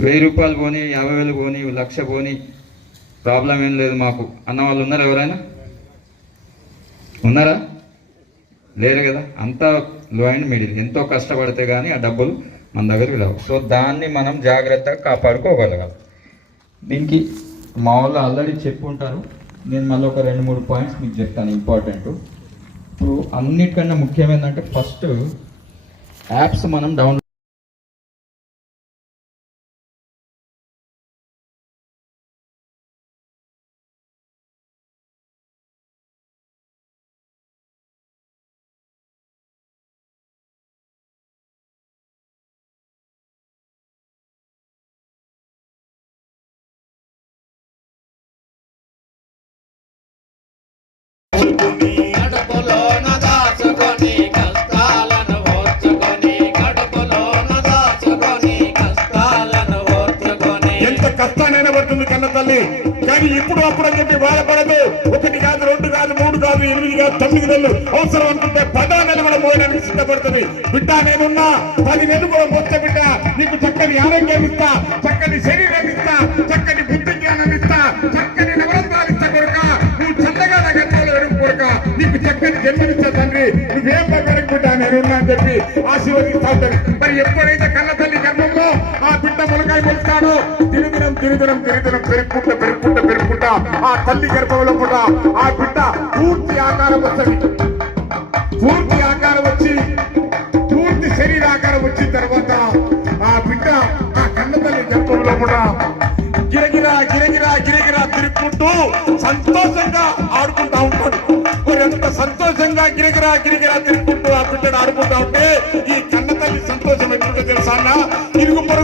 వెయ్యి రూపాయలు పోని యాభై వేలు పోని లక్ష పోని ప్రాబ్లం ఏం లేదు మాకు. అన్న వాళ్ళు ఉన్నారా ఎవరైనా? ఉన్నారా? లేరు కదా? అంతా లో అండ్ మిడిల్ ఎంతో కష్టపడితే కానీ ఆ డబ్బులు మన దగ్గరికి రావు. సో దాన్ని మనం జాగ్రత్తగా కాపాడుకోగలగాలి. దీనికి మా వాళ్ళు ఆల్రెడీ చెప్పుంటారు. నేను మళ్ళీ ఒక రెండు మూడు పాయింట్స్ మీకు చెప్తాను ఇంపార్టెంట్ ఇప్పుడు అన్నిటికన్నా ముఖ్యం ఫస్ట్ యాప్స్ మనం డౌన్లోడ్ కష్టానైనా పడుతుంది కన్న తల్లి. కానీ ఇప్పుడు అప్పుడు అని చెప్పి బాధపడదు. ఒకటి కాదు రెండు కాదు మూడు కాదు ఎనిమిది కాదు తొమ్మిది నెలలు అవసరం అనుకుంటే పదో నెలలు కూడా పోయడానికి సిద్ధపడుతుంది. బిడ్డ నేనున్నా. పది నెలలు కూడా మొత్త బిడ్డ నీకు చక్కని ఆరోగ్యం ఇస్తా చక్కని శరీరం ఇస్తా చక్కని తిరుదినం తిరుదినం పెరుగుకుంటా పెరుగుకుంటా పెరుగుకుంటా ఆ తల్లి గర్భంలో కూడా ఆ బిడ్డ పూర్తి ఆకారం వస్తుంది పూర్తి ఆకారం వచ్చి పూర్తి శరీరాకారం వచ్చిన తర్వాత ఆ బిడ్డ ఆ కన్న తల్లి గర్భంలో కూడా గిరగిరా గిరగిరా గిరగిరా తిరుగుకుంటూ సంతోషంగా ఆడుకుంటా ఉంటాడు మరి ఎంత సంతోషంగా గిరగిరా గిరగిరా తిరుగుకుంటూ ఆ బిడ్డను ఆడుకుంటా ఉంటే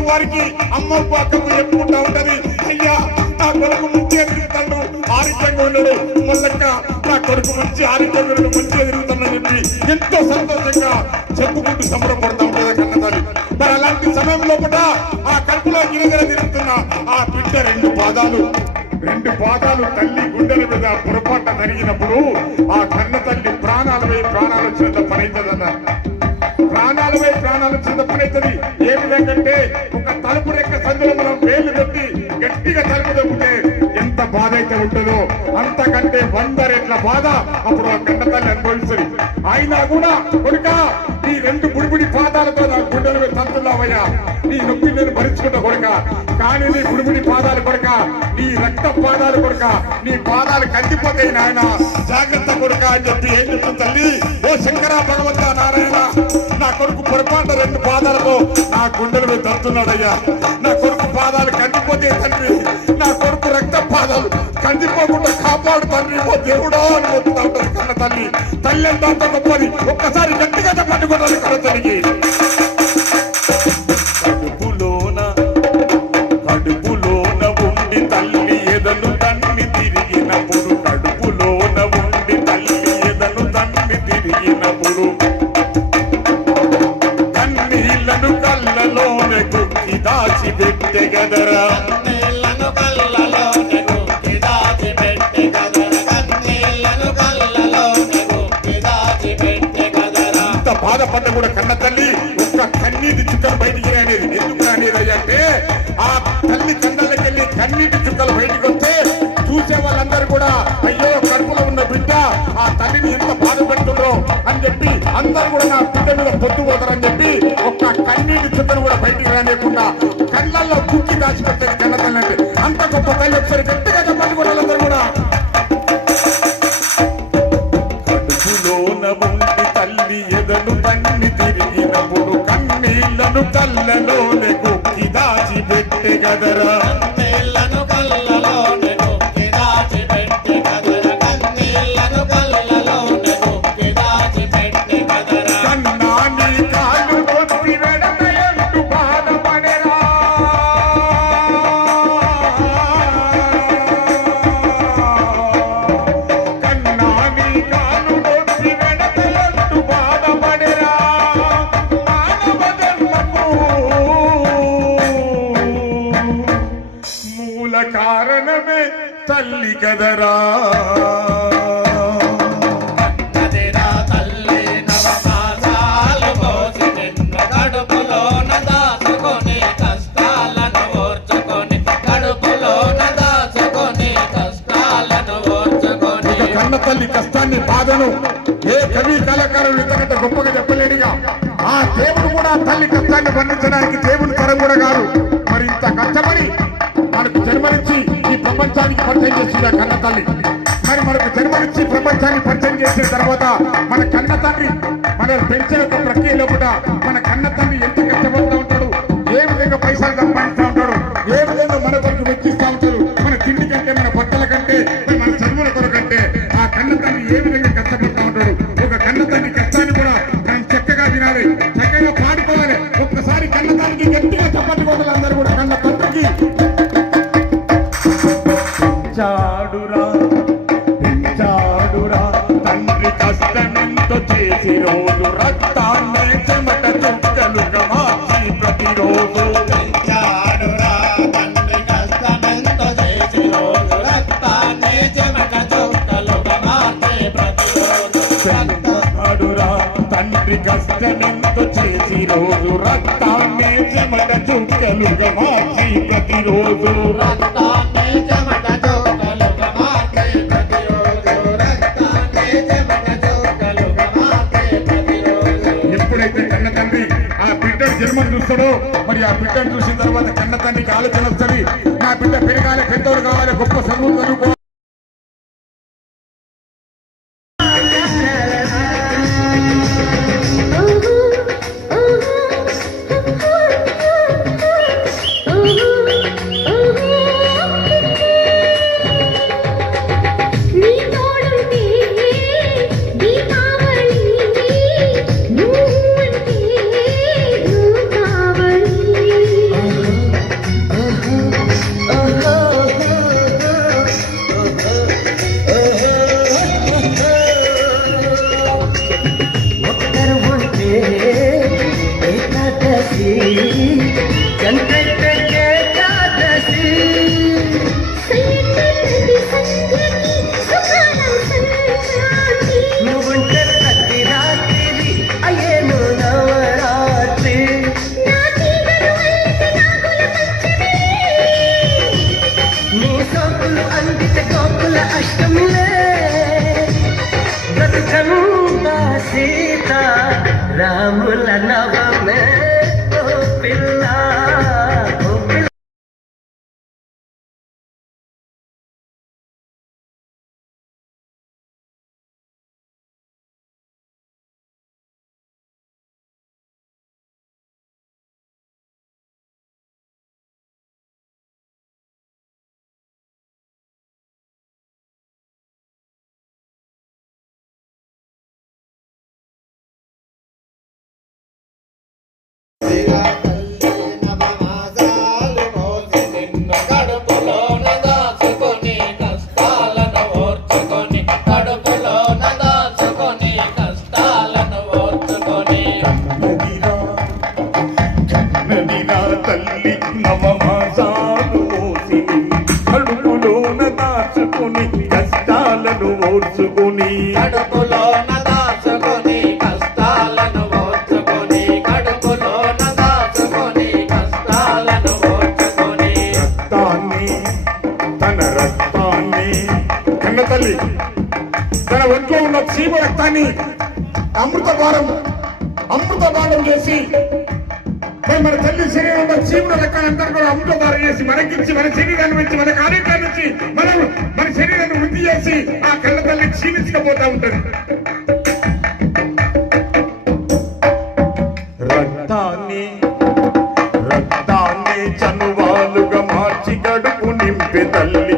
వారికి అమ్మకు పాకము చెప్పుకుంటా ఉంటది? అయ్యా నా కొడుకు మంచి తిరుగుతాడు ఆరోగ్యంగా ఉండడు. మళ్ళక్క నా కొడుకు మంచి ఆరోగ్యంగా మంచి మంచిగా చెప్పి ఎంతో సంతోషంగా చెప్పుకుంటూ సంబరపడతా ఉంటుంది కన్న తల్లి మరి అలాంటి సమయం లోపల ఆ కడుపులో గిరిగిర తిరుగుతున్న ఆ బిడ్డ రెండు పాదాలు రెండు పాదాలు తల్లి గుండెల మీద పొరపాట జరిగినప్పుడు ఆ కన్న తల్లి ప్రాణాలు వేయి ప్రాణాలు వచ్చినంత పనైతుందన్నారు ప్రాణాలు పోయి ప్రాణాలు చిన్నప్పుడైతుంది. ఏ విధంగా ఒక తలుపు రెక్క సందులో మనం వేలు పెట్టి గట్టిగా తలుపు తప్పితే ఎంత బాధ అయితే ఉంటుందో అంతకంటే వంద రెట్ల బాధ అప్పుడు ఆ కన్న తల్లి అనుభవిస్తుంది. అయినా కూడా కొడుక ఈ రెండు బుడిబుడి పాదాలతో నా గుండెల మీద తంతులావయ్యా. నీ నొప్పి నేను భరించుకుంటా కొడుక. కానీ నీ బుడిబుడి పాదాలు కొడుక రక్త పాదాలు కొడుక నీ పాదాలు కందిపోతాయి నాయన. జాగ్రత్త కొడుక అని చెప్పి ఏం చెప్తుంది తల్లి? ఓ శంకర భగవంత నారాయణ నా కొడుకు పొరపాటు రెండు పాదాలతో నా గుండెల మీద తడుతున్నాడయ్యా. నా కొడుకు పాదాలు కందిపోతే తండ్రి నా కొడుకు రక్త పాదాలు కందిపోకుండా కాపాడు తండ్రి. ఓ దేవుడో అని మొత్తుతా కన్న తల్లి. తల్లి ఎంత గొప్పది ఒక్కసారి గట్టిగా చెప్పండి కొట్టాలి కన్న తల్లికి తిరిగినప్పుడు బయటికి రానియకుండా కళ్ళల్లో కుక్కి దాచిపెట్టేది కన్న తల్లి అంటే. అంత గొప్ప తల్లి ఒకసారి గట్టిగా చెప్పండి కూడా. వాళ్ళందరూ కూడా తల్లి ఎదను తన్ని తిరిగినప్పుడు కన్నీళ్ళను కళ్ళలోనే కుక్కి దాచి కదరా ఎదరా తల్లి కష్టాన్ని బాధను ఏ కవి కళాకారులు ఇంతకంటే గొప్పగా చెప్పలేడుగా. ఆ దేవుడు కూడా తల్లి కష్టాన్ని వర్ణించడానికి దేవుడు ప్రపంచానికి పరిచయం చేస్తుంది ఆ కన్న తల్లి మరి మనకు జన్మనిచ్చి ప్రపంచాన్ని పరిచయం చేసిన తర్వాత మన కన్న తండ్రి మన పెంచిన ఒక ప్రక్రియలో కూడా మన కన్న తండ్రి ఎంత కష్టపడుతూ ఉంటాడు ఏ విధంగా పైసలు ప్రతిరోజు రక్తాన్ని చెమట చుక్కలుగా మార్చే ప్రతిరోజు తండ్రి కష్టమెంతో చేసి రోజు రక్తాన్నే చెమట చుక్కలుగా మార్చి ప్రతిరోజు రక్తాన్ని చెమట జన్మను చూస్తాడు. మరి ఆ బిడ్డను చూసిన తర్వాత కన్న తండ్రికి ఆలోచన వస్తుంది నా బిడ్డ పెరగాలి పెద్దోడు కావాలి గొప్ప చదువులు చదువుకోవాలి ఒంట్లో రక్తాన్ని అమృత భారం అమృత భారం చేసి మరి మన తల్లి శరీరంలో చీముల రకాలు అంతా కూడా అమృత భారం చేసి మనకిచ్చి మన శరీరాన్ని నుంచి మన కార్యక్రమం నుంచి మనం మన శరీరాన్ని వృద్ధి చేసి ఆ కళ్ళ తల్లి క్షీణించకపోతా ఉంటుంది. రక్తాన్ని రక్తాన్ని చనువాలుగా మార్చి గడుపు నింపే తల్లి.